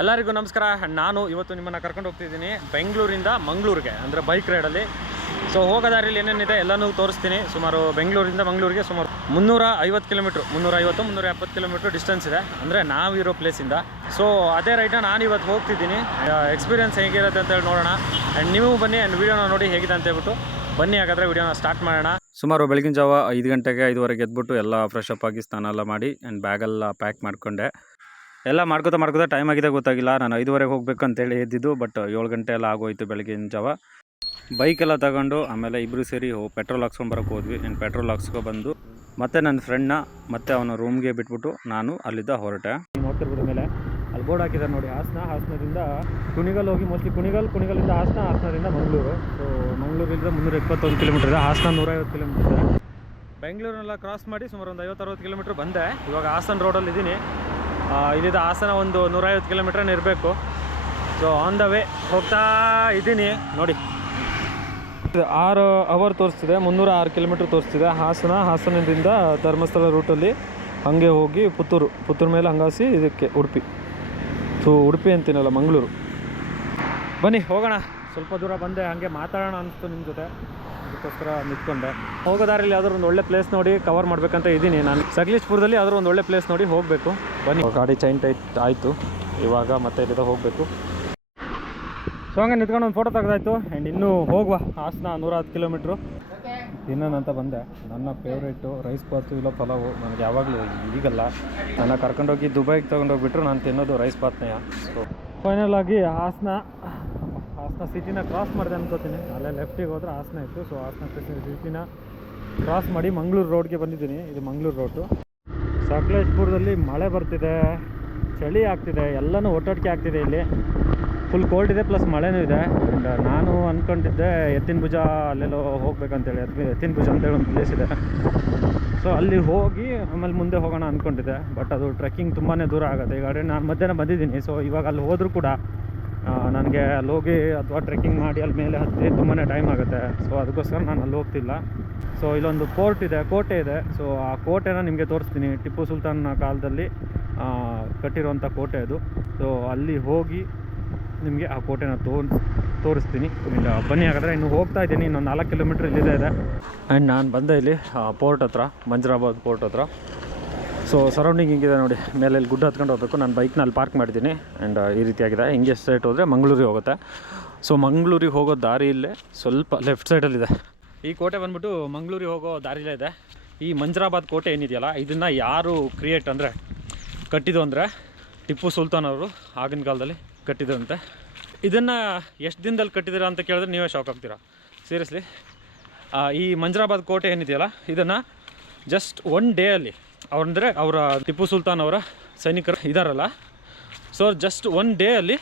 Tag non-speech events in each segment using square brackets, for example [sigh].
ಎಲ್ಲರಿಗೂ ನಮಸ್ಕಾರ. ನಾನು ಇವತ್ತು ನಿಮ್ಮನ್ನು ಕರ್ಕೊಂಡು ಹೋಗ್ತಿದ್ದೀನಿ ಬೆಂಗಳೂರಿಂದ ಮಂಗಳೂರಿಗೆ, ಅಂದರೆ ಬೈಕ್ ರೈಡಲ್ಲಿ ಸೊ ಹೋಗೋದಾರಿಲಿ ಏನೇನಿದೆ ಎಲ್ಲನೂ ತೋರಿಸ್ತೀನಿ. ಸುಮಾರು ಬೆಂಗಳೂರಿಂದ ಮಂಗಳೂರಿಗೆ ಸುಮಾರು ಮುನ್ನೂರ ಐವತ್ತು ಕಿಲೋಮೀಟ್ರ್ ಮುನ್ನೂರ ಐವತ್ತು ಮುನ್ನೂರ ಎಪ್ಪತ್ತು ಕಿಲೋಮೀಟ್ರ್ ಡಿಸ್ಟೆನ್ಸ್ ಇದೆ. ಅಂದರೆ ನಾವಿರೋ ಪ್ಲೇಸಿಂದ ಸೊ ಅದೇ ರೈಡ್ನ ನಾನು ಇವತ್ತು ಹೋಗ್ತಿದ್ದೀನಿ. ಎಕ್ಸ್ಪೀರಿಯನ್ಸ್ ಹೇಗಿರುತ್ತೆ ಅಂತ ಹೇಳಿ ನೋಡೋಣ. ಆ್ಯಂಡ್ ನೀವು ಬನ್ನಿ ಆ್ಯಂಡ್ ವೀಡಿಯೋನ ನೋಡಿ ಹೇಗಿದೆ ಅಂತ ಹೇಳ್ಬಿಟ್ಟು ಬನ್ನಿ, ಹಾಗಾದರೆ ವೀಡಿಯೋನ ಸ್ಟಾರ್ಟ್ ಮಾಡೋಣ. ಸುಮಾರು ಬೆಳಗಿನ ಜಾವ ಐದು ಗಂಟೆಗೆ ಐದುವರೆಗೆ ಎದ್ಬಿಟ್ಟು ಎಲ್ಲ ಫ್ರೆಶ್ ಅಪ್ ಆಗಿ ಸ್ನಾನ ಎಲ್ಲ ಮಾಡಿ ಆ್ಯಂಡ್ ಬ್ಯಾಗೆಲ್ಲ ಪ್ಯಾಕ್ ಮಾಡ್ಕೊಂಡೆ. ಎಲ್ಲ ಮಾಡ್ಕೋತಾ ಮಾಡ್ಕೋತಾ ಟೈಮ್ ಆಗಿದೆ, ಗೊತ್ತಾಗಿಲ್ಲ. ನಾನು ಐದುವರೆಗೆ ಹೋಗ್ಬೇಕಂತೇಳಿ ಎದ್ದಿದ್ದು ಬಟ್ ಏಳು ಗಂಟೆ ಎಲ್ಲ ಆಗೋಯ್ತು ಬೆಳಗಿನ ಜಾವ. ಬೈಕ್ ಎಲ್ಲ ತಗೊಂಡು, ಆಮೇಲೆ ಇಬ್ಬರು ಸೇರಿ ಪೆಟ್ರೋಲ್ ಹಾಕ್ಸ್ಕೊಂಬರಕ್ಕೆ ಹೋದ್ವಿ. ಏನು ಪೆಟ್ರೋಲ್ ಹಾಕ್ಸ್ಕೊಬಂದು ಮತ್ತೆ ನನ್ನ ಫ್ರೆಂಡ್ನ ಮತ್ತೆ ಅವನ ರೂಮ್ಗೆ ಬಿಟ್ಬಿಟ್ಟು ನಾನು ಅಲ್ಲಿದ್ದ ಹೊರಟೆ. ನೋಡ್ತಿರ್ಬೋದ ಮೇಲೆ. ಅಲ್ಲಿ ಬೋರ್ಡ್ ಹಾಕಿದ್ದಾರೆ ನೋಡಿ, ಹಾಸನ, ಹಾಸನದಿಂದ ಕುಣಿಗಲ್ ಹೋಗಿ ಮೋಸ್ಟ್ಲಿ ಕುಣಿಗಲ್, ಕುಣಿಗಲಿಂದ ಹಾಸನ, ಹಾಸನದಿಂದ ಮಂಗಳೂರು. ಸೊ ಮಂಗಳೂರಿಂದ ಮುನ್ನೂರ ಇಪ್ಪತ್ತೊಂದು ಕಿಲೋಮೀಟರ್ ಇದೆ. ಹಾಸನ ನೂರೈವತ್ತು ಕಿಲೋಮೀಟರ್ ಬೆಂಗಳೂರನ್ನೆಲ್ಲ ಕ್ರಾಸ್ ಮಾಡಿ ಸುಮಾರು ಒಂದು ಐವತ್ತರವತ್ತು ಕಿಲೋಮೀಟ್ರ್ ಬಂದೆ. ಇವಾಗ ಹಾಸನ ರೋಡಲ್ಲಿ ಇದ್ದೀನಿ ಆ, ಇಲ್ಲಿಂದ ಹಾಸನ ಒಂದು ನೂರೈವತ್ತು ಕಿಲೋಮೀಟ್ರನ್ನ ಇರಬೇಕು. ಸೊ ಆನ್ ದ ವೇ ಹೋಗ್ತಾ ಇದ್ದೀನಿ. ನೋಡಿ. ಆರು ಅವರ್ ತೋರಿಸ್ತಿದೆ ಮುನ್ನೂರ ಆರು ಕಿಲೋಮೀಟ್ರ್ ತೋರಿಸ್ತಿದೆ ಹಾಸನ. ಹಾಸನದಿಂದ ಧರ್ಮಸ್ಥಳ ರೂಟಲ್ಲಿ ಹಾಗೆ ಹೋಗಿ ಪುತ್ತೂರು ಪುತ್ತೂರು ಮೇಲೆ ಹಂಗಾಸಿ ಇದಕ್ಕೆ ಉಡುಪಿ. ಸೊ ಉಡುಪಿ ಅಂತೀನಲ್ಲ ಮಂಗಳೂರು. ಬನ್ನಿ ಹೋಗೋಣ. ಸ್ವಲ್ಪ ದೂರ ಬಂದೆ ಹಾಗೆ ಮಾತಾಡೋಣ ಅನಿಸ್ತು ನಿಮ್ಮ ಜೊತೆ. ಅದಕ್ಕೋಸ್ಕರ ನಿಂತ್ಕೊಂಡೆ. ಹೋಗೋ ದಾರಿಯಲ್ಲಿ ಯಾವ್ದಾದ್ರು ಒಂದು ಒಳ್ಳೆ ಪ್ಲೇಸ್ ನೋಡಿ ಕವರ್ ಮಾಡಬೇಕಂತ ಇದ್ದೀನಿ ನಾನು. ಸಕಲೇಶ್ಪುರದಲ್ಲಿ ಯಾವ್ದಾದ್ರು ಒಂದು ಒಳ್ಳೆ ಪ್ಲೇಸ್ ನೋಡಿ ಹೋಗಬೇಕು. ಬನ್ನಿ. ಗಾಡಿ ಚೈನ್ ಟೈಟ್ ಆಯಿತು. ಇವಾಗ ಮತ್ತೆ ಇಲ್ಲಿಂದ ಹೋಗಬೇಕು. ಸೊ ಹಂಗೆ ನಿಂತ್ಕೊಂಡು ಒಂದು ಫೋಟೋ ತೆಗೆದಾಯ್ತು. ಆ್ಯಂಡ್ ಇನ್ನೂ ಹೋಗುವ. ಹಾಸನ ನೂರ ಹತ್ತು ಕಿಲೋಮೀಟ್ರು ತಿನ್ನೋಣಂತ ಬಂದೆ. ನನ್ನ ಫೇವ್ರೇಟು ರೈಸ್ ಬಾತು ಇಲ್ಲ ಪಲಾವು. ನನಗೆ ಯಾವಾಗಲೂ ಈಗಲ್ಲ. ನನ್ನ ಕರ್ಕೊಂಡೋಗಿ ದುಬೈಗೆ ತೊಗೊಂಡೋಗ್ಬಿಟ್ರು ನಾನು ತಿನ್ನೋದು ರೈಸ್ ಬಾತ್ನೆಯ ಸೊ ಫೈನಲ್ ಆಗಿ ಹಾಸನ ಹಾಸನ ಸಿಟಿನ ಕ್ರಾಸ್ ಮಾಡಿದೆ ಅನ್ಕೋತೀನಿ. ಅಲ್ಲೇ ಲೆಫ್ಟಿಗೆ ಹೋದ್ರೆ ಹಾಸನ ಇತ್ತು. ಸೊ ಹಾಸನ ಸಿಟಿನ ಕ್ರಾಸ್ ಮಾಡಿ ಮಂಗಳೂರು ರೋಡ್ಗೆ ಬಂದಿದ್ದೀನಿ. ಇದು ಮಂಗಳೂರು ರೋಡು ಸಕಲೇಶ್ಪುರದಲ್ಲಿ ಮಳೆ ಬರ್ತಿದೆ, ಚಳಿ ಆಗ್ತಿದೆ, ಎಲ್ಲನೂ ಒಟ್ಟೊಟ್ಟಿಗೆ ಆಗ್ತಿದೆ ಇಲ್ಲಿ. ಫುಲ್ ಕೋಲ್ಡ್ ಇದೆ ಪ್ಲಸ್ ಮಳೆನೂ ಇದೆ. ಆ್ಯಂಡ್ ನಾನು ಅಂದ್ಕೊಂಡಿದ್ದೆ ಎತ್ತಿನ ಭುಜ ಅಲ್ಲೆಲ್ಲೋ ಹೋಗ್ಬೇಕಂತೇಳಿ. ಎತ್ತಿ ಎತ್ತಿನ ಭುಜ ಅಂತೇಳಿ ಒಂದು ಪ್ಲೇಸ್ ಇದೆ. ಸೊ ಅಲ್ಲಿ ಹೋಗಿ ಆಮೇಲೆ ಮುಂದೆ ಹೋಗೋಣ ಅಂದ್ಕೊಂಡಿದ್ದೆ ಬಟ್ ಅದು ಟ್ರೆಕ್ಕಿಂಗ್ ತುಂಬಾ ದೂರ ಆಗುತ್ತೆ. ಈಗ ನಾನು ಮಧ್ಯಾಹ್ನ ಬಂದಿದ್ದೀನಿ. ಸೊ ಇವಾಗ ಅಲ್ಲಿ ಹೋದರೂ ಕೂಡ ನನಗೆ ಅಲ್ಲಿ ಹೋಗಿ ಅಥವಾ ಟ್ರೆಕ್ಕಿಂಗ್ ಮಾಡಿ ಅಲ್ಲಿ ಮೇಲೆ ಹತ್ತಿ ತುಂಬಾ ಟೈಮ್ ಆಗುತ್ತೆ. ಸೊ ಅದಕ್ಕೋಸ್ಕರ ನಾನು ಅಲ್ಲಿ ಹೋಗ್ತಿಲ್ಲ. ಸೊ ಇಲ್ಲೊಂದು ಫೋರ್ಟ್ ಇದೆ, ಕೋಟೆ ಇದೆ. ಸೊ ಆ ಕೋಟೆನ ನಿಮಗೆ ತೋರಿಸ್ತೀನಿ. ಟಿಪ್ಪು ಸುಲ್ತಾನ್ ಕಾಲದಲ್ಲಿ ಕಟ್ಟಿರುವಂಥ ಕೋಟೆ ಅದು. ಸೊ ಅಲ್ಲಿ ಹೋಗಿ ನಿಮಗೆ ಆ ಕೋಟೆನ ತೋರಿಸ್, ತೋರಿಸ್ತೀನಿ. ಇಲ್ಲ, ಬನ್ನಿ, ಹಾಗಾದರೆ ಇನ್ನು ಹೋಗ್ತಾ ಇದ್ದೀನಿ. ಇನ್ನೊಂದು ನಾಲ್ಕು ಕಿಲೋಮೀಟ್ರ್ ಇಲ್ಲಿದೆ ಇದೆ. ಆ್ಯಂಡ್ ನಾನು ಬಂದೆ ಇಲ್ಲಿ ಪೋರ್ಟ್ ಹತ್ರ, ಮಂಜರಾಬಾದ್ ಪೋರ್ಟ್ ಹತ್ರ. ಸೊ ಸರೌಂಡಿಂಗ್ ಹಿಂಗಿದೆ ನೋಡಿ. ಮೇಲೆ ಇಲ್ಲಿ ಗುಡ್ಡ ಹತ್ಕೊಂಡು ಹೋಗಬೇಕು. ನಾನು ಬೈಕ್ನ ಅಲ್ಲಿ ಪಾರ್ಕ್ ಮಾಡಿದ್ದೀನಿ. ಆ್ಯಂಡ್ ಈ ರೀತಿಯಾಗಿದೆ. ಹಿಂಗೆ ಸ್ಟ್ರೈಟ್ ಹೋದರೆ ಮಂಗಳೂರಿಗೆ ಹೋಗುತ್ತೆ. ಸೊ ಮಂಗಳೂರಿಗೆ ಹೋಗೋ ದಾರಿ ಇಲ್ಲೇ. ಸ್ವಲ್ಪ ಲೆಫ್ಟ್ ಸೈಡಲ್ಲಿದೆ ಈ ಕೋಟೆ ಬಂದ್ಬಿಟ್ಟು ಮಂಗಳೂರಿಗೆ ಹೋಗೋ ದಾರಿಲೇ ಇದೆ. ಈ ಮಂಜರಾಬಾದ್ ಕೋಟೆ ಏನಿದೆಯಲ್ಲ, ಇದನ್ನು ಯಾರು ಕ್ರಿಯೇಟ್ ಅಂದರೆ, ಕಟ್ಟಿದ್ದು ಅಂದರೆ, ಟಿಪ್ಪು ಸುಲ್ತಾನ್ ಅವರು ಆಗಿನ ಕಾಲದಲ್ಲಿ ಕಟ್ಟಿದ್ರಂತೆ. ಇದನ್ನು ಎಷ್ಟು ದಿನದಲ್ಲಿ ಕಟ್ಟಿದ್ದೀರಾ ಅಂತ ಕೇಳಿದ್ರೆ ನೀವೇ ಶಾಕ್ ಆಗ್ತೀರಾ. ಸೀರಿಯಸ್ಲಿ ಈ ಮಂಜರಾಬಾದ್ ಕೋಟೆ ಏನಿದೆಯಲ್ಲ, ಇದನ್ನು ಜಸ್ಟ್ ಒನ್ ಡೇ ಅಲ್ಲಿ ಅವ್ರಂದರೆ ಅವರ ಟಿಪ್ಪು ಸುಲ್ತಾನ್ ಅವರ ಸೈನಿಕರು ಇದಾರಲ್ಲ. ಸೊ ಜಸ್ಟ್ ಒನ್ ಡೇ ಅಲ್ಲಿ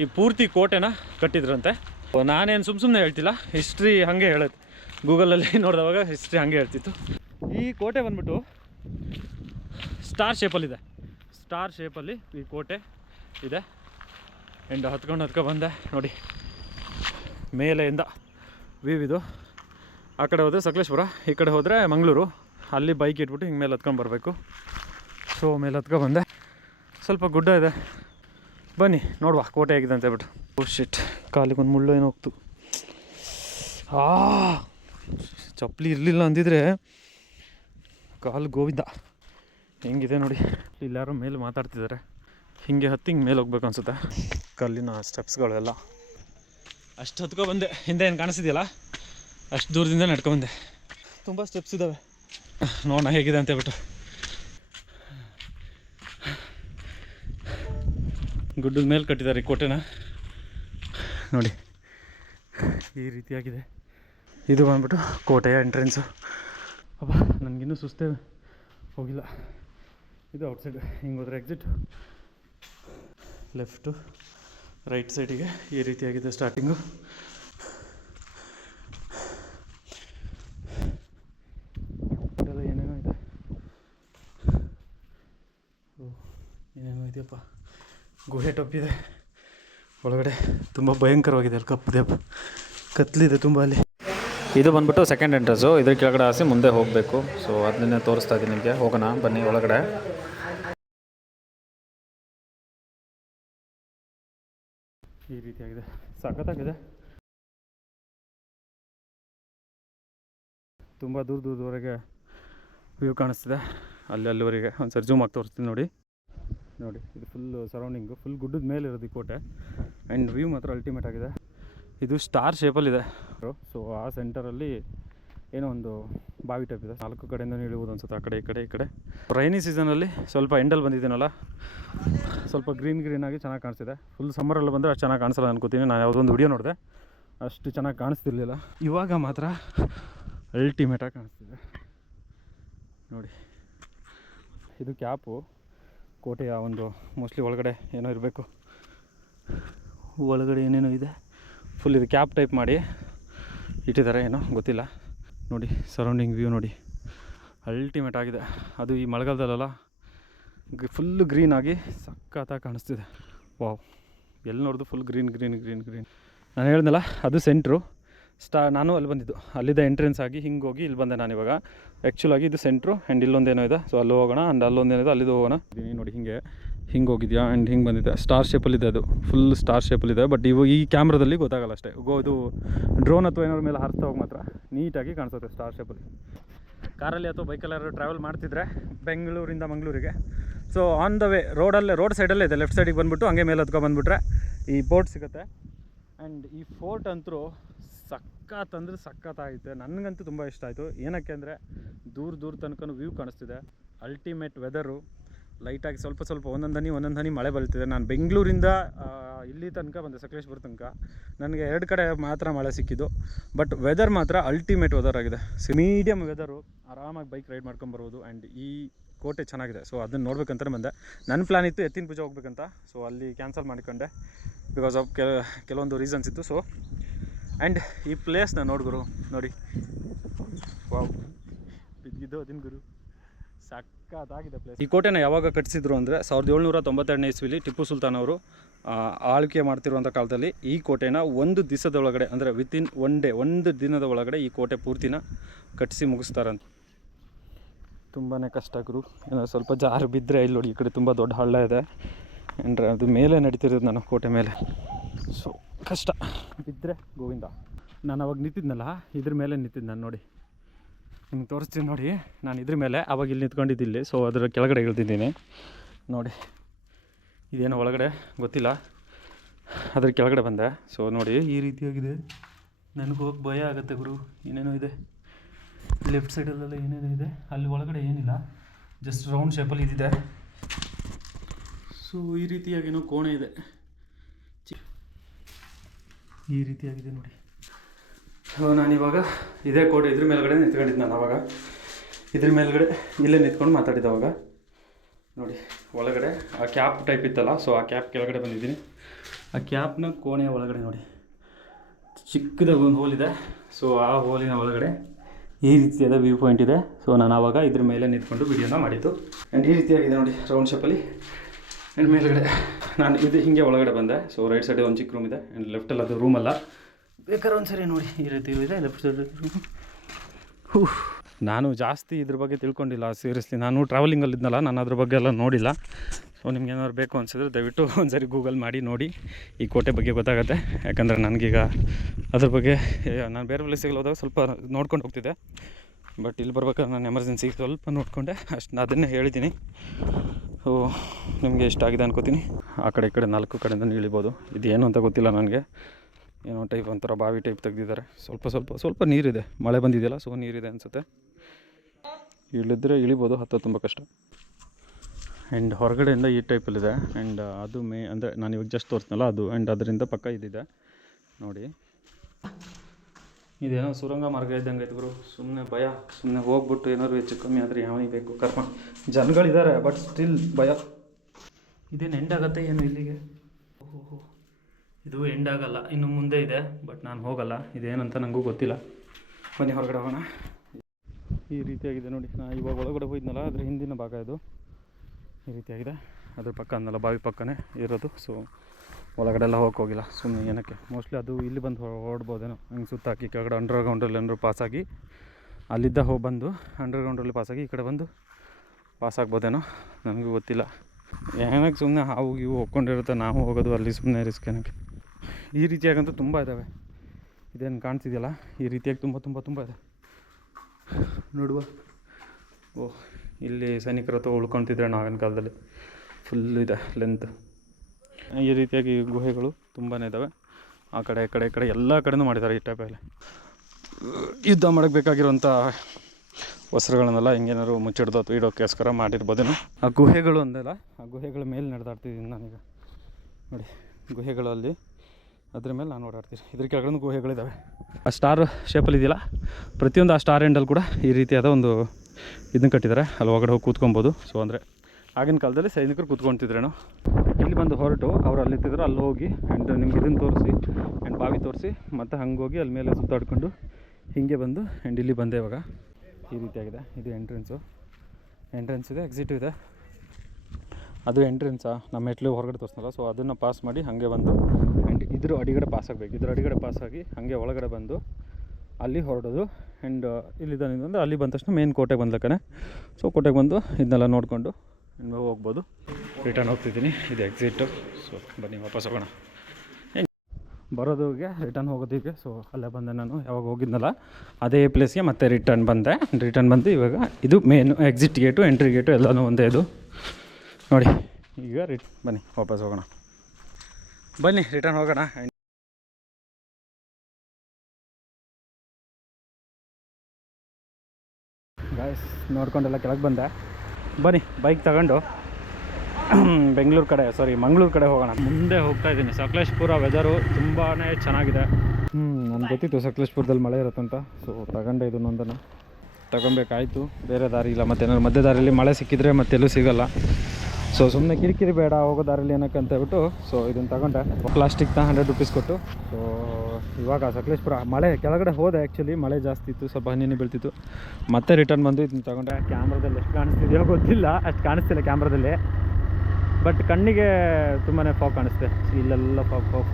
ಈ ಪೂರ್ತಿ ಕೋಟೆನ ಕಟ್ಟಿದ್ರಂತೆ. ನಾನೇನು ಸುಮ್ಮ ಸುಮ್ಮನೆ ಹೇಳ್ತಿಲ್ಲ ಹಿಸ್ಟ್ರಿ ಹಾಗೆ ಹೇಳುತ್ತೆ ಗೂಗಲಲ್ಲಿ [laughs] ನೋಡಿದವಾಗ ಹಿಸ್ಟ್ರಿ ಹಾಗೆ ಹೇಳ್ತಿತ್ತು. ಈ ಕೋಟೆ ಬಂದ್ಬಿಟ್ಟು ಸ್ಟಾರ್ ಶೇಪಲ್ಲಿದೆ ಸ್ಟಾರ್ ಶೇಪಲ್ಲಿ ಈ ಕೋಟೆ ಇದೆ. ಎಂಡ್ ಹತ್ಕೊಂಡು ಹತ್ಕೊ ಬಂದೆ, ನೋಡಿ. ಮೇಲೆಯಿಂದ ವ್ಯೂ ಇದು ಆ ಕಡೆ ಹೋದರೆ ಸಕಲೇಶ್ಪುರ, ಈ ಕಡೆ ಹೋದರೆ ಮಂಗಳೂರು. ಅಲ್ಲಿ ಬೈಕ್ ಇಟ್ಬಿಟ್ಟು ಹಿಂಗೆ ಮೇಲೆ ಹತ್ಕೊಂಡು ಬರಬೇಕು. ಸೊ ಮೇಲೆ ಹತ್ಕೊ ಬಂದೆ. ಸ್ವಲ್ಪ ಗುಡ್ಡ ಇದೆ. ಬನ್ನಿ, ನೋಡುವ, ಕೋಟೆ ಆಗಿದೆ ಅಂತ ಹೇಳ್ಬಿಟ್ಟು. ಓ ಶಿಟ್ ಕಾಲಿಗೆ ಒಂದು ಮುಳ್ಳು ಏನೋ ಹೋಗ್ತು. ಆ! ಚಪ್ಪಲಿ ಇರಲಿಲ್ಲ ಅಂದಿದ್ರೆ ಕಾಲು ಗೋವಿಂದ. ಹೆಂಗಿದೆ ನೋಡಿ. ಇಲ್ಲಾರೋ ಮೇಲೆ ಮಾತಾಡ್ತಿದ್ದಾರೆ. ಹಿಂಗೆ ಹತ್ತಿ ಹಿಂಗೆ ಮೇಲೆ ಹೋಗ್ಬೇಕು ಅನ್ಸುತ್ತೆ. ಕಲ್ಲಿನ ಸ್ಟೆಪ್ಸ್ಗಳೆಲ್ಲ ಅಷ್ಟು ಹತ್ಕೊ ಬಂದೆ. ಹಿಂದೆ ಏನು ಕಾಣಿಸಿದೆಯಲ್ಲ ಅಷ್ಟು ದೂರದಿಂದ ನಡ್ಕೊಂಬಂದೆ ತುಂಬ ಸ್ಟೆಪ್ಸ್ ಇದ್ದಾವೆ ನೋಡೋಣ ಹೇಗಿದೆ ಅಂತ ಹೇಳ್ಬಿಟ್ಟು. ಗುಡ್ಡದ ಮೇಲೆ ಕಟ್ಟಿದ್ದಾರೆ ಈ ಕೋಟೆನ. ನೋಡಿ, ಈ ರೀತಿಯಾಗಿದೆ. ಇದು ಬಂದ್ಬಿಟ್ಟು ಕೋಟೆಯ ಎಂಟ್ರೆನ್ಸು ಅಬ್ಬ, ನನಗಿನ್ನೂ ಸುಸ್ತೇ ಹೋಗಿಲ್ಲ. ಇದು ಔಟ್ಸೈಡ್ ಹಿಂಗೆ ಹೋದ್ರೆ ಎಕ್ಸಿಟ್ ಲೆಫ್ಟು ರೈಟ್ ಸೈಡಿಗೆ ಈ ರೀತಿಯಾಗಿದೆ ಸ್ಟಾರ್ಟಿಂಗು ಇದೆಲ್ಲ ಏನೇನೋ ಇದೆ ಓ ಏನೇನೋ ಇದೆಯಪ್ಪ. ಗುಹೆ ಟೊಪ್ಪಿದೆ ಒಳಗಡೆ ತುಂಬ ಭಯಂಕರವಾಗಿದೆ ಅಲ್ಲಿ ಕಪ್ಪು ಕತ್ತಲಿದೆ ತುಂಬ ಅಲ್ಲಿ. ಇದು ಬಂದ್ಬಿಟ್ಟು ಸೆಕೆಂಡ್ ಎಂಟ್ರೆನ್ಸು ಇದ್ರ ಕೆಳಗಡೆ ಹಾಸಿ ಮುಂದೆ ಹೋಗಬೇಕು. ಸೊ ಅದನ್ನೇ ತೋರಿಸ್ತಾ ಇದ್ದೀನಿ ನಿಮಗೆ. ಹೋಗೋಣ, ಬನ್ನಿ ಒಳಗಡೆ. ಈ ರೀತಿಯಾಗಿದೆ. ಸಖತ್ತಾಗಿದೆ. ತುಂಬ ದೂರ ದೂರದವರೆಗೆ ವ್ಯೂ ಕಾಣಿಸ್ತಿದೆ. ಅಲ್ಲಿ ಅಲ್ಲಿವರೆಗೆ ಒಂದು ಸರಿ ಜೂಮ್ ಆಗಿ ತೋರಿಸ್ತೀನಿ ನೋಡಿ. ನೋಡಿ ಇದು ಫುಲ್ ಸರೌಂಡಿಂಗು ಫುಲ್ ಗುಡ್ಡದ ಮೇಲೆ ಇರೋದು ಈ ಕೋಟೆ. ಆ್ಯಂಡ್ ವ್ಯೂ ಮಾತ್ರ ಅಲ್ಟಿಮೇಟ್ ಆಗಿದೆ. ಇದು ಸ್ಟಾರ್ ಶೇಪಲ್ಲಿದೆ ಸೊ ಆ ಸೆಂಟರಲ್ಲಿ ಏನೋ ಒಂದು ಬಾವಿ ಟೈಪ್ ಇದೆ. ನಾಲ್ಕು ಕಡೆಯಿಂದ ಇಳಿಬೋದು ಅನ್ಸುತ್ತೆ ಆ ಕಡೆ ಈ ಕಡೆ ಈ ಕಡೆ. ರೈನಿ ಸೀಸನಲ್ಲಿ ಸ್ವಲ್ಪ ಎಂಡಲ್ಲಿ ಬಂದಿದ್ದೀನಲ್ಲ. ಸ್ವಲ್ಪ ಗ್ರೀನ್ ಗ್ರೀನ್ ಆಗಿ ಚೆನ್ನಾಗಿ ಕಾಣಿಸ್ತಿದೆ. ಫುಲ್ ಸಮ್ಮರಲ್ಲಿ ಬಂದರೆ ಅಷ್ಟು ಚೆನ್ನಾಗಿ ಕಾಣಿಸಲ್ಲ ಅನ್ಕೋತೀನಿ. ನಾನು ಯಾವುದೊಂದು ವಿಡಿಯೋ ನೋಡಿದೆ. ಅಷ್ಟು ಚೆನ್ನಾಗಿ ಕಾಣಿಸ್ತಿರ್ಲಿಲ್ಲ. ಇವಾಗ ಮಾತ್ರ ಅಲ್ಟಿಮೇಟಾಗಿ ಕಾಣಿಸ್ತಿದೆ. ನೋಡಿ. ಇದು ಕ್ಯಾಪು ಕೋಟೆಯ ಒಂದು ಮೋಸ್ಟ್ಲಿ ಒಳಗಡೆ ಏನೋ ಇರಬೇಕು. ಒಳಗಡೆ ಏನೇನೋ ಇದೆ. ಫುಲ್ ಇದು ಕ್ಯಾಪ್ ಟೈಪ್ ಮಾಡಿ ಇಟ್ಟಿದ್ದಾರೆ ಏನೋ, ಗೊತ್ತಿಲ್ಲ. ನೋಡಿ ಸರೌಂಡಿಂಗ್ ವ್ಯೂ ನೋಡಿ. ಅಲ್ಟಿಮೇಟ್ ಆಗಿದೆ. ಅದು ಈ ಮಳೆಗಾಲದಲ್ಲೆಲ್ಲ ಫುಲ್ ಗ್ರೀನ್ ಆಗಿ ಸಖತ್ತಾಗಿ ಕಾಣಿಸ್ತಿದೆ. ವಾವ್ ಎಲ್ಲಿ ನೋಡಿದ್ರು full green green green green ನಾನು ಹೇಳ್ದಲ್ಲ ಅದು ಸೆಂಟ್ರು ಸ್ಟಾ, ನಾನು ಅಲ್ಲಿ ಬಂದಿದ್ದು. ಅಲ್ಲಿದ್ದ ಎಂಟ್ರೆನ್ಸ್ ಆಗಿ ಹಿಂಗೆ ಹೋಗಿ ಇಲ್ಲಿ ಬಂದೆ ನಾನು ಇವಾಗ ಆ್ಯಕ್ಚುಲಾಗಿ ಇದು ಸೆಂಟ್ರು ಆ್ಯಂಡ್ ಇಲ್ಲೊಂದೇನೋ ಇದೆ. ಸೊ ಅಲ್ಲಿ ಹೋಗೋಣ ಆ್ಯಂಡ್ ಅಲ್ಲೊಂದೇನಿದೆ ಅಲ್ಲಿದ್ದು ಹೋಗೋಣ. ಇದೀನಿ ನೋಡಿ ಹಿಂಗೆ ಹಿಂಗೆ ಹೋಗಿದ್ಯಾ ಆ್ಯಂಡ್ ಹಿಂಗೆ ಬಂದಿದೆ ಸ್ಟಾರ್ ಶೇಪಲ್ಲಿದೆ ಅದು. ಫುಲ್ ಸ್ಟಾರ್ ಶೇಪಲ್ಲಿದೆ ಬಟ್ ಇವು ಈ ಕ್ಯಾಮ್ರಾದಲ್ಲಿ ಗೊತ್ತಾಗಲ್ಲ ಅಷ್ಟೇ. ಗೋ, ಇದು ಡ್ರೋನ್ ಅಥವಾ ಏನಾದ್ರ ಮೇಲೆ ಹಾರಿಸ್ತಾ ಹೋಗಿ ಮಾತ್ರ ನೀಟಾಗಿ ಕಾಣಿಸುತ್ತೆ ಸ್ಟಾರ್ ಶೇಪಲ್ಲಿ ಕಾರಲ್ಲಿ ಅಥವಾ ಬೈಕಲ್ಲಿ ಯಾರು ಟ್ರಾವೆಲ್ ಮಾಡ್ತಿದ್ರೆ ಬೆಂಗಳೂರಿಂದ ಮಂಗಳೂರಿಗೆ. ಸೊ ಆನ್ ದ ವೇ ರೋಡಲ್ಲೇ ರೋಡ್ ಸೈಡಲ್ಲೇ ಇದೆ. ಲೆಫ್ಟ್ ಸೈಡಿಗೆ ಬಂದುಬಿಟ್ಟು ಹಂಗೆ ಮೇಲೆ ಹತ್ಕೊಂಡು ಬಂದುಬಿಟ್ರೆ ಈ ಬೋಟ್ ಸಿಗುತ್ತೆ. ಆ್ಯಂಡ್ ಈ ಫೋರ್ಟ್ ಅಂತೂ ಸಖತ್ ಅಂದರೆ ಸಖತ್ತಾಗೈತೆ ನನಗಂತೂ ತುಂಬ ಇಷ್ಟ ಆಯಿತು. ಏನಕ್ಕೆ ಅಂದರೆ ದೂರ ದೂರ ತನಕ ವ್ಯೂ ಕಾಣಿಸ್ತಿದೆ. ಅಲ್ಟಿಮೇಟ್ ವೆದರು ಲೈಟಾಗಿ ಸ್ವಲ್ಪ ಸ್ವಲ್ಪ ಒಂದೊಂದು ಹನಿ ಒಂದೊಂದು ಹನಿ ಮಳೆ ಬರ್ತಿದೆ ನಾನು ಬೆಂಗಳೂರಿಂದ ಇಲ್ಲಿ ತನಕ ಬಂದೆ, ಸಕಲೇಶ್ಪುರ ತನಕ. ನನಗೆ ಎರಡು ಕಡೆ ಮಾತ್ರ ಮಳೆ ಸಿಕ್ಕಿದ್ದು. ಬಟ್ ವೆದರ್ ಮಾತ್ರ ಅಲ್ಟಿಮೇಟ್ ವೆದರ್ ಆಗಿದೆ. ಮೀಡಿಯಮ್ ವೆದರು ಆರಾಮಾಗಿ ಬೈಕ್ ರೈಡ್ ಮಾಡ್ಕೊಂಬರ್ಬೋದು ಆ್ಯಂಡ್ ಈ ಕೋಟೆ ಚೆನ್ನಾಗಿದೆ. ಸೊ ಅದನ್ನು ನೋಡ್ಬೇಕಂತಲೇ ಬಂದೆ. ನನ್ನ ಪ್ಲ್ಯಾನ್ ಇತ್ತು ಎತ್ತಿನ ಪೂಜೆ ಹೋಗ್ಬೇಕಂತ. ಸೊ ಅಲ್ಲಿ ಕ್ಯಾನ್ಸಲ್ ಮಾಡ್ಕೊಂಡೆ. ಬಿಕಾಸ್ ಆಫ್ ಕೆಲವೊಂದು ರೀಸನ್ಸ್ ಇತ್ತು. ಸೊ ಆ್ಯಂಡ್ ಈ ಪ್ಲೇಸ್ನ ನೋಡ್ಗುರು ನೋಡಿ ವಾವ್ ಬಿದ್ದಿದ್ದು ಅದಿನ ಗುರು? ಸಕ್ಕತ್ತಾಗಿದೆ ಪ್ಲೇಸ್ ಈ ಕೋಟೆನ ಯಾವಾಗ ಕಟ್ಟಿಸಿದ್ರು ಅಂದರೆ ಸಾವಿರದ ಏಳ್ನೂರ ತೊಂಬತ್ತೆರಡನೇ ಇಸ್ವಿಲಿ ಟಿಪ್ಪು ಸುಲ್ತಾನ್ ಅವರು ಆಳ್ಕೆ ಆಳ್ವಿಕೆ ಮಾಡ್ತಿರುವಂಥ ಕಾಲದಲ್ಲಿ ಈ ಕೋಟೆನ ಒಂದು ದಿವಸದ ಒಳಗಡೆ ಅಂದರೆ ವಿತಿನ್ ಒನ್ ಡೇ ಒಂದು ದಿನದ ಒಳಗಡೆ ಈ ಕೋಟೆ ಪೂರ್ತಿನ ಕಟ್ಟಿಸಿ ಮುಗಿಸ್ತಾರಂತ. ತುಂಬಾ ಕಷ್ಟ ಗುರು. ಏನೋ ಸ್ವಲ್ಪ ಜಾರು ಬಿದ್ದರೆ ಇಲ್ಲಿ ನೋಡಿ ಈ ಕಡೆ ತುಂಬ ದೊಡ್ಡ ಹಳ್ಳ ಇದೆ. ಅಂದರೆ ಅದು ಮೇಲೆ ನಡೀತಿರೋದು ನಾನು ಕೋಟೆ ಮೇಲೆ. ಸೊ ಕಷ್ಟ. ಬಿದ್ದರೆ ಗೋವಿಂದ. ನಾನು ಅವಾಗ ನಿಂತಿದ್ನಲ್ಲ, ಇದ್ರ ಮೇಲೆ ನಿಂತಿದ್ದು ನಾನು ನೋಡಿ. ನಿಮ್ಗೆ ತೋರಿಸ್ತೀನಿ ನೋಡಿ, ನಾನು ಇದ್ರ ಮೇಲೆ. ಅವಾಗ ಇಲ್ಲಿ ನಿಂತ್ಕೊಂಡಿದ್ದಿಲ್ಲಿ ಸೊ ಅದರ ಕೆಳಗಡೆ ಇಳ್ದಿದ್ದೀನಿ. ನೋಡಿ, ಇದೇನೋ ಒಳಗಡೆ, ಗೊತ್ತಿಲ್ಲ. ಅದ್ರ ಕೆಳಗಡೆ ಬಂದೆ. ಸೊ ನೋಡಿ, ಈ ರೀತಿಯಾಗಿದೆ. ನನಗೆ ಹೋಗಿ ಭಯ ಆಗುತ್ತೆ ಗುರು, ಏನೇನೋ ಇದೆ. ಲೆಫ್ಟ್ ಸೈಡಲ್ಲೆಲ್ಲ ಏನೇನೋ ಇದೆ, ಅಲ್ಲಿ ಒಳಗಡೆ ಏನಿಲ್ಲ. ಜಸ್ಟ್ ರೌಂಡ್ ಶೇಪಲ್ಲಿ ಇದಿದೆ. ಸೊ ಈ ರೀತಿಯಾಗಿ ಏನೋ ಕೋಣೆ ಇದೆ. ಈ ರೀತಿಯಾಗಿದೆ ನೋಡಿ. ಸೊ ಇವಾಗ ಇದೇ ಕೋಟೆ ಇದ್ರ ಮೇಲ್ಗಡೆ ನಿಂತ್ಕೊಂಡಿದ್ದು ನಾನು ಅವಾಗ. ಇದ್ರ ಮೇಲ್ಗಡೆ ಇಲ್ಲೇ ನಿಂತ್ಕೊಂಡು ಮಾತಾಡಿದ್ದೆ ಅವಾಗ. ನೋಡಿ, ಒಳಗಡೆ ಆ ಕ್ಯಾಪ್ ಟೈಪ್ ಇತ್ತಲ್ಲ ಸೊ ಆ ಕ್ಯಾಪ್ ಕೆಳಗಡೆ ಬಂದಿದ್ದೀನಿ. ಆ ಕ್ಯಾಪ್ನ ಕೋಣೆಯ ಒಳಗಡೆ ನೋಡಿ. ಚಿಕ್ಕದಾಗಿ ಒಂದು ಹೋಲ್ ಇದೆ. ಸೊ ಆ ಹೋಲಿನ ಒಳಗಡೆ ಈ ರೀತಿಯಾದ ವ್ಯೂ ಪಾಯಿಂಟ್ ಇದೆ. ಸೊ ನಾನು ಆವಾಗ ಇದ್ರ ಮೇಲೆ ನಿಂತ್ಕೊಂಡು ವೀಡಿಯೋನ ಮಾಡಿದ್ದು. ಆ್ಯಂಡ್ ಈ ರೀತಿಯಾಗಿದೆ ನೋಡಿ ರೌಂಡ್ ಶೇಪಲ್ಲಿ ಆ್ಯಂಡ್ ಮೇಲ್ಗಡೆ ನಾನು ಇದು ಹಿಂಗೆ ಒಳಗಡೆ ಬಂದೆ. ಸೊ ರೈಟ್ ಸೈಡ್ ಒಂದು ಚಿಕ್ಕ ರೂಮ್ ಇದೆ. ಆ್ಯಂಡ್ ಲೆಫ್ಟಲ್ಲಿ ಅದು ರೂಮ್ ಅಲ್ಲ. ಬೇಕಾದ್ರೆ ಒಂದು ಸರಿ ನೋಡಿ. ಈ ರೀತಿ ಇದೆ. ಲೆಫ್ಟ್ ಸೈಡ್ ರೂಮ್ ನಾನು ಜಾಸ್ತಿ ಇದ್ರ ಬಗ್ಗೆ ತಿಳ್ಕೊಂಡಿಲ್ಲ. ಸೀರಿಯಸ್ಲಿ ನಾನು ಟ್ರಾವೆಲಿಂಗಲ್ಲಿ ಇದ್ನಲ್ಲ ನಾನು ಅದ್ರ ಬಗ್ಗೆ ಎಲ್ಲ ನೋಡಿಲ್ಲ. ಸೊ ನಿಮ್ಗೆ ಏನಾದ್ರು ಬೇಕು ಅನಿಸಿದ್ರೆ ದಯವಿಟ್ಟು ಒಂದ್ಸರಿ ಗೂಗಲ್ ಮಾಡಿ ನೋಡಿ. ಈ ಕೋಟೆ ಬಗ್ಗೆ ಗೊತ್ತಾಗುತ್ತೆ. ಯಾಕಂದರೆ ನನಗೀಗ ಅದ್ರ ಬಗ್ಗೆ ನಾನು ಬೇರೆ ಪ್ಲೇಸಿಗೆ ಹೋದಾಗ ಸ್ವಲ್ಪ ನೋಡ್ಕೊಂಡು ಹೋಗ್ತಿದ್ದೆ. ಬಟ್ ಇಲ್ಲಿ ಬರ್ಬೇಕಾದ್ರೆ ನಾನು ಎಮರ್ಜೆನ್ಸಿ ಸ್ವಲ್ಪ ನೋಡಿಕೊಂಡೆ. ಅಷ್ಟು ಅದನ್ನೇ ಹೇಳಿದ್ದೀನಿ. ಸೊ ನಿಮಗೆ ಇಷ್ಟ ಆಗಿದೆ ಅನ್ಕೋತೀನಿ. ಆ ಕಡೆ ಈ ಕಡೆ ನಾಲ್ಕು ಕಡೆಯಿಂದ ಇಳಿಬೋದು ಇದು ಏನು ಅಂತ ಗೊತ್ತಿಲ್ಲ ನನಗೆ. ಏನೋ ಟೈಪ್ ಒಂಥರ ಬಾವಿ ಟೈಪ್ ತೆಗೆದಿದ್ದಾರೆ. ಸ್ವಲ್ಪ ಸ್ವಲ್ಪ ಸ್ವಲ್ಪ ನೀರಿದೆ. ಮಳೆ ಬಂದಿದೆಯಲ್ಲ ಸೊ ನೀರಿದೆ ಅನಿಸುತ್ತೆ. ಇಳಿದ್ರೆ ಇಳಿಬೋದು ಹತ್ತ ತುಂಬ ಕಷ್ಟ. ಆ್ಯಂಡ್ ಹೊರಗಡೆಯಿಂದ ಈ ಟೈಪಲ್ಲಿದೆ ಆ್ಯಂಡ್ ಅದು ಮೇ ಅಂದರೆ ನಾನು ಇವಾಗ ಜಸ್ಟ್ ತೋರಿಸ್ನಲ್ಲ, ಅದು. ಆ್ಯಂಡ್ ಅದರಿಂದ ಪಕ್ಕ ಇದಿದೆ. ನೋಡಿ. ಇದೇನೋ ಸುರಂಗ ಮಾರ್ಗ ಇದ್ದಂಗೆ ಐತೆ ಗುರು. ಸುಮ್ಮನೆ ಭಯ ಸುಮ್ಮನೆ ಹೋಗ್ಬಿಟ್ಟು ಏನಾದ್ರು ಹೆಚ್ಚು ಕಮ್ಮಿ ಆದರೆ ಯಾವನಿಗೆ ಬೇಕು? ಕರ್ಮ. ಜನಗಳಿದ್ದಾರೆ ಬಟ್ ಸ್ಟಿಲ್ ಭಯ. ಇದೇನು ಎಂಡಾಗತ್ತೆ ಏನು ಇಲ್ಲಿಗೆ? ಓಹೋ ಇದು ಎಂಡಾಗಲ್ಲ ಇನ್ನು ಮುಂದೆ ಇದೆ ಬಟ್ ನಾನು ಹೋಗಲ್ಲ. ಇದೇನಂತ ನನಗೂ ಗೊತ್ತಿಲ್ಲ. ಬನ್ನಿ ಹೊರಗಡೆ ಹೋಗೋಣ. ಈ ರೀತಿಯಾಗಿದೆ ನೋಡಿ ನಾ ಇವಾಗ ಒಳಗಡೆ ಹೋಯ್ದ್ನಲ್ಲ ಅದ್ರ ಹಿಂದಿನ ಭಾಗ ಇದು. ಈ ರೀತಿಯಾಗಿದೆ. ಅದ್ರ ಪಕ್ಕ ಅಂದಲ್ಲ ಬಾವಿ ಪಕ್ಕನೇ ಇರೋದು ಸೊ ಒಳಗಡೆ ಎಲ್ಲ ಹೋಗಿಲ್ಲ ಸುಮ್ಮನೆ ಏನಕ್ಕೆ? ಮೋಸ್ಟ್ಲಿ ಅದು ಇಲ್ಲಿ ಬಂದು ಓಡ್ಬೋದೇನೋ ಹಂಗೆ ಸುತ್ತಾಕಿ ಕೆಳಗಡೆ ಅಂಡರ್ ಗ್ರೌಂಡಲ್ಲಿ ಏನಾದ್ರು ಪಾಸಾಗಿ ಅಲ್ಲಿದ್ದ ಹೋಗಿ ಬಂದು ಅಂಡರ್ ಗ್ರೌಂಡಲ್ಲಿ ಪಾಸಾಗಿ ಈ ಕಡೆ ಬಂದು ಪಾಸ್ ಆಗ್ಬೋದೇನೋ, ನನಗೂ ಗೊತ್ತಿಲ್ಲ. ಏನಕ್ಕೆ ಸುಮ್ಮನೆ ಹಾವು ಇವು ಹೋಗ್ಕೊಂಡಿರುತ್ತೆ ನಾವು ಹೋಗೋದು ಅಲ್ಲಿ ಸುಮ್ಮನೆ ರಿಸ್ಕ್ ಏನಕ್ಕೆ? ಈ ರೀತಿಯಾಗಂತೂ ತುಂಬ ಇದ್ದಾವೆ ಇದೇನು ಕಾಣ್ತಿದೆಯಲ್ಲ, ಈ ರೀತಿಯಾಗಿ ತುಂಬ ತುಂಬ ತುಂಬ ಇದೆ. ನೋಡುವ. ಓ ಇಲ್ಲಿ ಸೈನಿಕರ ಹತ್ರ ಉಳ್ಕೊತಿದ್ರೆ ನಾವಿನ ಕಾಲದಲ್ಲಿ ಫುಲ್ ಇದೆ ಲೆಂತ್ ಈ ರೀತಿಯಾಗಿ ಗುಹೆಗಳು ತುಂಬಾ ಇದ್ದಾವೆ ಆ ಕಡೆ, ಈ ಕಡೆ ಈ ಕಡೆ ಎಲ್ಲ ಕಡೆನೂ ಮಾಡಿದ್ದಾರೆ ಈ ಟೈಪಲ್ಲಿ ಯುದ್ಧ ಮಾಡಕ್ಕೆ ಬೇಕಾಗಿರುವಂಥ ವಸ್ತ್ರಗಳನ್ನೆಲ್ಲ ಹಿಂಗೇನಾದ್ರು ಮುಚ್ಚಿಡ್ದು ಅಥವಾ ಇಡೋಕ್ಕೋಸ್ಕರ ಮಾಡಿರ್ಬೋದೇನು. ಆ ಗುಹೆಗಳು ಅಂದಲ್ಲ, ಆ ಗುಹೆಗಳ ಮೇಲೆ ನಡೆದಾಡ್ತಿದ್ದೀನಿ ನಾನೀಗ. ನೋಡಿ, ಗುಹೆಗಳಲ್ಲಿ ಅದ್ರ ಮೇಲೆ ನಾನು ಓಡಾಡ್ತೀನಿ. ಇದ್ರ ಕೆಳಗಡೆ ಗುಹೆಗಳಿದ್ದಾವೆ ಆ ಸ್ಟಾರ್ ಶೇಪಲ್ಲಿ ಇದೆಯಲ್ಲ, ಪ್ರತಿಯೊಂದು ಆ ಸ್ಟಾರ್ ಎಂಡಲ್ಲಿ ಕೂಡ ಈ ರೀತಿಯಾದ ಒಂದು ಇದನ್ನ ಕಟ್ಟಿದ್ದಾರೆ. ಅಲ್ಲಿ ಒಳಗಡೆ ಹೋಗಿ ಕೂತ್ಕೊಬೋದು ಸೊ ಅಂದರೆ ಆಗಿನ ಕಾಲದಲ್ಲಿ ಸೈನಿಕರು ಕೂತ್ಕೊಳ್ತಿದ್ರೇನೋ. ಇಲ್ಲಿ ಬಂದು ಹೊರಟು, ಅವ್ರು ಅಲ್ಲಿತ್ತಿದ್ರು ಅಲ್ಲಿ ಹೋಗಿ ಆ್ಯಂಡ್ ನಿಮ್ಗೆ ಇದನ್ನು ತೋರಿಸಿ ಆ್ಯಂಡ್ ಬಾವಿ ತೋರಿಸಿ, ಮತ್ತು ಹಂಗೆ ಹೋಗಿ ಅಲ್ಲಿ ಮೇಲೆ ಸುತ್ತಾಡ್ಕೊಂಡು ಹೀಗೆ ಬಂದು ಆ್ಯಂಡ್ ಇಲ್ಲಿ ಬಂದೆ ಇವಾಗ. ಈ ರೀತಿಯಾಗಿದೆ, ಇದು ಎಂಟ್ರೆನ್ಸು ಎಂಟ್ರೆನ್ಸ್ ಇದೆ ಎಕ್ಸಿಟ್ ಇದೆ. ಅದು ಎಂಟ್ರೆನ್ಸಾ ನಮ್ಮ ಮೆಟ್ಲು ಹೊರಗಡೆ ತೋರಿಸ್ನಲ್ಲ ಸೊ ಅದನ್ನು ಪಾಸ್ ಮಾಡಿ ಹಾಗೆ ಬಂದು ಆ್ಯಂಡ್ ಇದ್ರ ಅಡಿಗಡೆ ಪಾಸ್ ಆಗಬೇಕು. ಇದ್ರ ಅಡಿಗಡೆ ಪಾಸ್ ಆಗಿ ಹಾಗೆ ಒಳಗಡೆ ಬಂದು ಅಲ್ಲಿ ಹೊರಡೋದು ಆ್ಯಂಡ್ ಇಲ್ಲಿದ್ದಾನಿಂದ ಅಲ್ಲಿ ಬಂದ ತಕ್ಷಣ ಮೇನ್ ಕೋಟೆಗೆ ಬಂದ್ಲಕ್ಕನೆ ಸೊ ಕೋಟೆಗೆ ಬಂದು ಇದನ್ನೆಲ್ಲ ನೋಡಿಕೊಂಡು ಇನ್ನು ಹೋಗ್ಬೋದು. ರಿಟರ್ನ್ ಹೋಗ್ತಿದ್ದೀನಿ. ಇದು ಎಕ್ಸಿಟ್ಟು ಸೊ ಬನ್ನಿ, ವಾಪಸ್ ಹೋಗೋಣ. ಹೆಂಗ್? ಬರೋದಿಗೆ ರಿಟರ್ನ್ ಹೋಗೋದಕ್ಕೆ ಸೊ ಅಲ್ಲೇ ಬಂದೆ ನಾನು, ಯಾವಾಗ ಹೋಗಿದ್ನಲ್ಲ? ಅದೇ ಪ್ಲೇಸ್ಗೆ ಮತ್ತೆ ರಿಟರ್ನ್ ಬಂದೆ. ರಿಟರ್ನ್ ಬಂದು ಇವಾಗ ಇದು main exit gate entry gate ಎಲ್ಲನೂ ಒಂದೇ ಇದು. ನೋಡಿ, ಈಗ ರಿಟ್ ಬನ್ನಿ, ವಾಪಸ್ ಹೋಗೋಣ. ಬನ್ನಿ ರಿಟರ್ನ್ ಹೋಗೋಣ. ಗಾಯ್ಸ್ ನೋಡ್ಕೊಂಡೆಲ್ಲ ಕೆಳಗೆ ಬಂದೆ. ಬನ್ನಿ ಬೈಕ್ ತಗೊಂಡು. ಬೆಂಗಳೂರು ಕಡೆ ಸಾರಿ ಮಂಗಳೂರು ಕಡೆ ಹೋಗೋಣ. ಮುಂದೆ ಹೋಗ್ತಾ ಇದ್ದೀನಿ. ಸಕಲೇಶ್ಪುರ ವೆದರು ತುಂಬಾ ಚೆನ್ನಾಗಿದೆ. ಹ್ಞೂ ನನಗೆ ಗೊತ್ತಿತ್ತು ಸಕಲೇಶ್ಪುರದಲ್ಲಿ ಮಳೆ ಇರುತ್ತಂತ ಸೊ ತಗೊಂಡೆ ಇದನ್ನೊಂದನ್ನು ತಗೊಬೇಕಾಯ್ತು. ಬೇರೆ ದಾರಿ ಇಲ್ಲ. ಮತ್ತೆ ಏನಾದ್ರು ಮಧ್ಯ ದಾರಿಯಲ್ಲಿ ಮಳೆ ಸಿಕ್ಕಿದ್ರೆ ಮತ್ತೆಲ್ಲೂ ಸಿಗಲ್ಲ. ಸೊ ಸುಮ್ಮನೆ ಕಿರಿಕಿರಿ ಬೇಡ ಹೋಗೋ ದಾರಿಯಲ್ಲಿ ಏನಕ್ಕೆ ಅಂತ ಹೇಳ್ಬಿಟ್ಟು ಸೊ ಇದನ್ನು ತಗೊಂಡೆ. ಪ್ಲಾಸ್ಟಿಕ್ನ ಹಂಡ್ರೆಡ್ ರುಪೀಸ್ ಕೊಟ್ಟು. ಸೊ ಇವಾಗ ಸಕಲೇಶ್ಪುರ ಮಳೆ ಕೆಳಗಡೆ ಹೋದೆ ಆ್ಯಕ್ಚುಲಿ ಮಳೆ ಜಾಸ್ತಿ ಇತ್ತು ಸ್ವಲ್ಪ ಹನಿನೇ ಬೀಳ್ತಿತ್ತು ಮತ್ತೆ ರಿಟರ್ನ್ ಬಂದು ಇದನ್ನ ತೊಗೊಂಡೆ ಕ್ಯಾಮ್ರಾದಲ್ಲಿ ಎಷ್ಟು ಕಾಣಿಸ್ತಿದೆಯೋ ಗೊತ್ತಿಲ್ಲ ಅಷ್ಟು ಕಾಣಿಸ್ತಿಲ್ಲ ಕ್ಯಾಮ್ರಾದಲ್ಲಿ ಬಟ್ ಕಣ್ಣಿಗೆ ತುಂಬಾ ಫಾಗ್ ಕಾಣಿಸ್ತೆ ಇಲ್ಲೆಲ್ಲ ಫಾಗ್ ಫಾಗ್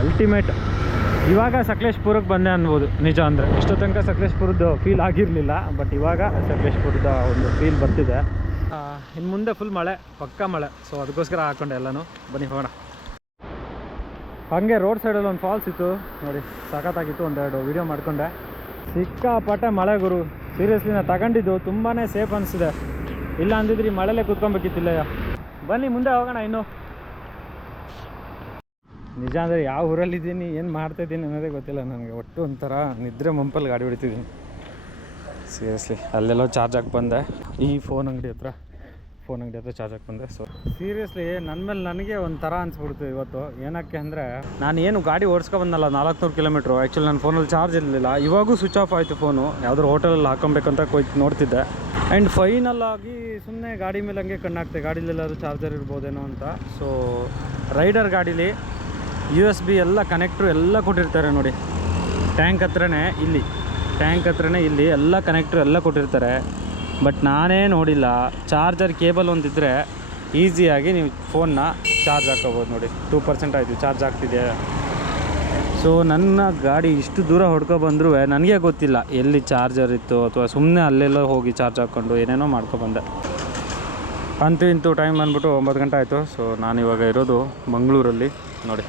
ಅಲ್ಟಿಮೇಟ್ ಇವಾಗ ಸಕಲೇಶ್ಪುರಕ್ಕೆ ಬಂದೆ ಅನ್ಬೋದು ನಿಜ ಅಂದರೆ ಇಷ್ಟೋ ತನಕ ಸಕಲೇಶ್ಪುರದ್ದು ಫೀಲ್ ಆಗಿರಲಿಲ್ಲ ಬಟ್ ಇವಾಗ ಸಕಲೇಶ್ಪುರದ ಒಂದು ಫೀಲ್ ಬರ್ತಿದೆ ಇನ್ನು ಮುಂದೆ ಫುಲ್ ಮಳೆ ಪಕ್ಕ ಮಳೆ ಸೊ ಅದಕ್ಕೋಸ್ಕರ ಹಾಕೊಂಡೆ ಎಲ್ಲನೂ ಬನ್ನಿ ಹೋಗೋಣ ಹಾಗೆ ರೋಡ್ ಸೈಡಲ್ಲಿ ಒಂದು ಫಾಲ್ಸ್ ಇತ್ತು. ನೋಡಿ, ಸಖತ್ತಾಗಿತ್ತು ಒಂದೆರಡು ವೀಡಿಯೋ ಮಾಡ್ಕೊಂಡೆ. ಸಿಕ್ಕಾಪಟ್ಟೆ ಮಳೆ ಗುರು. ಸೀರಿಯಸ್ಲಿ ನಾ ತಗೊಂಡಿದ್ದು ತುಂಬಾ ಸೇಫ್ ಅನಿಸಿದೆ ಇಲ್ಲ ಅಂದಿದ್ರೆ ಈ ಮಳೆಲೇ ಕೂತ್ಕೊಬೇಕಿತ್ತಿಲ್ಲ ಬನ್ನಿ, ಮುಂದೆ ಹೋಗೋಣ ಇನ್ನು. ನಿಜ ಅಂದರೆ ಯಾವ ಊರಲ್ಲಿದ್ದೀನಿ ಏನು ಮಾಡ್ತಾಯಿದ್ದೀನಿ ಅನ್ನೋದೇ ಗೊತ್ತಿಲ್ಲ ನನಗೆ. ಒಟ್ಟು ಒಂಥರ ನಿದ್ರೆ ಮಂಪಲ್ಲಿ ಗಾಡಿ ಹೊಡಿತಿದ್ದೀನಿ. ಸೀರಿಯಸ್ಲಿ ಅಲ್ಲೆಲ್ಲೋ ಚಾರ್ಜ್ ಹಾಕಿ ಬಂದೆ. ಈ ಫೋನ್ ಅಂಗಡಿ ಹತ್ರ. ಫೋನ್ ಅಂಗಡಿ ಹತ್ರ ಚಾರ್ಜ್ ಹಾಕಿ ಬಂದೆ ಸೊ ಸೀರಿಯಸ್ಲಿ ನನ್ನ ಮೇಲೆ ನನಗೆ ಒಂಥರ ಅನಿಸ್ಬಿಡ್ತು ಇವತ್ತು. ಏನಕ್ಕೆ ಅಂದರೆ ನಾನು ಏನು ಗಾಡಿ ಓಡಿಸ್ಕೊಬಂದಲ್ಲ ನಾಲ್ಕುನೂರು ಕಿಲೋಮೀಟ್ರು ಆ್ಯಕ್ಚುಲಿ ನನ್ನ ಫೋನಲ್ಲಿ ಚಾರ್ಜ್ ಇರಲಿಲ್ಲ. ಇವಾಗೂ ಸ್ವಿಚ್ ಆಫ್ ಆಯಿತು ಫೋನು ಯಾವುದೋ ಹೋಟೆಲಲ್ಲಿ ಹಾಕೊಬೇಕಂತ ಕೊಯ್ತು ನೋಡ್ತಿದ್ದೆ. ಆ್ಯಂಡ್ ಫೈನಲ್ ಆಗಿ ಸುಮ್ಮನೆ ಗಾಡಿ ಮೇಲೆ ಹಂಗೆ ಕಣ್ಣಾಗ್ತೆ. ಗಾಡೀಲೆಲ್ಲಾದ್ರೂ ಚಾರ್ಜರ್ ಇರ್ಬೋದೇನೋ ಅಂತ. ಸೊ ರೈಡರ್ ಗಾಡೀಲಿ ಯು ಎಸ್ ಬಿ ಎಲ್ಲ ಕನೆಕ್ಟ್ರು ಎಲ್ಲ ಕೊಟ್ಟಿರ್ತಾರೆ ನೋಡಿ. ಟ್ಯಾಂಕ್ ಹತ್ರನೇ ಇಲ್ಲಿ. ಟ್ಯಾಂಕ್ ಹತ್ರನೇ ಇಲ್ಲಿ ಎಲ್ಲ ಕನೆಕ್ಟ್ರು ಎಲ್ಲ ಕೊಟ್ಟಿರ್ತಾರೆ. ಬಟ್ ನಾನೇ ನೋಡಿಲ್ಲ. ಚಾರ್ಜರ್ ಕೇಬಲ್ ಒಂದಿದ್ದರೆ ಈಸಿಯಾಗಿ ನೀವು ಫೋನ್ನ ಚಾರ್ಜ್ ಹಾಕೋಬೋದು ನೋಡಿ. ಟೂ ಪರ್ಸೆಂಟ್ ಆಯಿತು, ಚಾರ್ಜ್ ಆಗ್ತಿದೆ. ಸೊ ನನ್ನ ಗಾಡಿ ಇಷ್ಟು ದೂರ ಹೊಡ್ಕೊ ಬಂದರೂ ನನಗೆ ಗೊತ್ತಿಲ್ಲ ಎಲ್ಲಿ ಚಾರ್ಜರ್ ಇತ್ತು ಅಥವಾ ಸುಮ್ಮನೆ ಅಲ್ಲೆಲ್ಲೋ ಹೋಗಿ ಚಾರ್ಜ್ ಹಾಕ್ಕೊಂಡು ಏನೇನೋ ಮಾಡ್ಕೊಬಂದೆ ಅಂತೂ ಇಂತೂ ಟೈಮ್ ಬಂದ್ಬಿಟ್ಟು ಒಂಬತ್ತು ಗಂಟೆ ಆಯಿತು. ಸೊ ನಾನು ಇವಾಗ ಇರೋದು ಮಂಗಳೂರಲ್ಲಿ. ನೋಡಿ,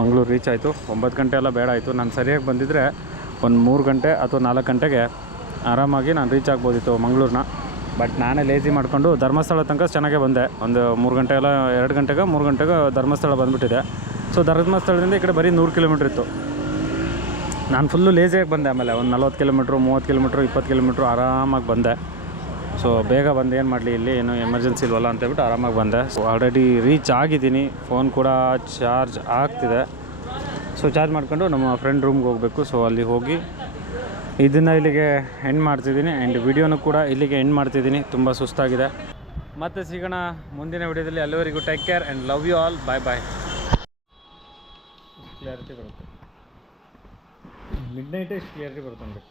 ಮಂಗಳೂರು ರೀಚ್ ಆಯಿತು. ಒಂಬತ್ತು ಗಂಟೆ ಎಲ್ಲ ಬೇಡ ಆಯಿತು. ನಾನು ಸರಿಯಾಗಿ ಬಂದಿದ್ದರೆ ಒಂದು ಮೂರು ಗಂಟೆ ಅಥವಾ ನಾಲ್ಕು ಗಂಟೆಗೆ ಆರಾಮಾಗಿ ನಾನು ರೀಚ್ ಆಗ್ಬೋದಿತ್ತು ಮಂಗಳೂರನ್ನ ಬಟ್ ನಾನೇ ಲೇಜಿ ಮಾಡಿಕೊಂಡು ಧರ್ಮಸ್ಥಳ ತನಕ ಚೆನ್ನಾಗೇ ಬಂದೆ. ಒಂದು ಮೂರು ಗಂಟೆ ಎಲ್ಲ ಎರಡು ಗಂಟೆಗೆ, ಮೂರು ಗಂಟೆಗೆ ಧರ್ಮಸ್ಥಳ ಬಂದುಬಿಟ್ಟಿದೆ. ಸೊ ಧರ್ಮಸ್ಥಳದಿಂದ ಈ ಕಡೆ ಬರೀ ನೂರು ಕಿಲೋಮೀಟ್ರ್ ಇತ್ತು. ನಾನು ಫುಲ್ಲು ಲೇಜಿಯಾಗಿ ಬಂದೆ ಆಮೇಲೆ. ಒಂದು ನಲ್ವತ್ತು ಕಿಲೋಮೀಟ್ರು ಮೂವತ್ತು ಕಿಲೋಮೀಟ್ರು ಇಪ್ಪತ್ತು ಕಿಲೋಮೀಟ್ರು ಆರಾಮಾಗಿ ಬಂದೆ. ಸೊ ಬೇಗ ಬಂದು ಏನು ಮಾಡಲಿ, ಇಲ್ಲಿ ಏನು ಎಮರ್ಜೆನ್ಸಿ ಇಲ್ವಲ್ಲ ಅಂತೇಳ್ಬಿಟ್ಟು ಆರಾಮಾಗಿ ಬಂದೆ. ಸೊ ಆಲ್ರೆಡಿ ರೀಚ್ ಆಗಿದ್ದೀನಿ. ಫೋನ್ ಕೂಡ ಚಾರ್ಜ್ ಆಗ್ತಿದೆ. ಸೊ ಚಾರ್ಜ್ ಮಾಡ್ಕೊಂಡು ನಮ್ಮ ಫ್ರೆಂಡ್ ರೂಮ್ಗೆ ಹೋಗಬೇಕು. ಸೊ ಅಲ್ಲಿ ಹೋಗಿ ಇದನ್ನು ಇಲ್ಲಿಗೆ ಎಂಡ್ ಮಾಡ್ತಿದ್ದೀನಿ ಆ್ಯಂಡ್ ವಿಡಿಯೋನು ಕೂಡ ಇಲ್ಲಿಗೆ ಎಂಡ್ ಮಾಡ್ತಿದ್ದೀನಿ. ತುಂಬ ಸುಸ್ತಾಗಿದೆ. ಮತ್ತೆ ಸಿಗೋಣ ಮುಂದಿನ ವಿಡಿಯೋದಲ್ಲಿ. ಅಲ್ಲಿವರೆಗೂ take care and love you all bye bye clarity ಬರುತ್ತೆ. ಮಿಡ್ ನೈಟೇ ಕ್ಲಿಯರಿಟಿ ಬರುತ್ತೆ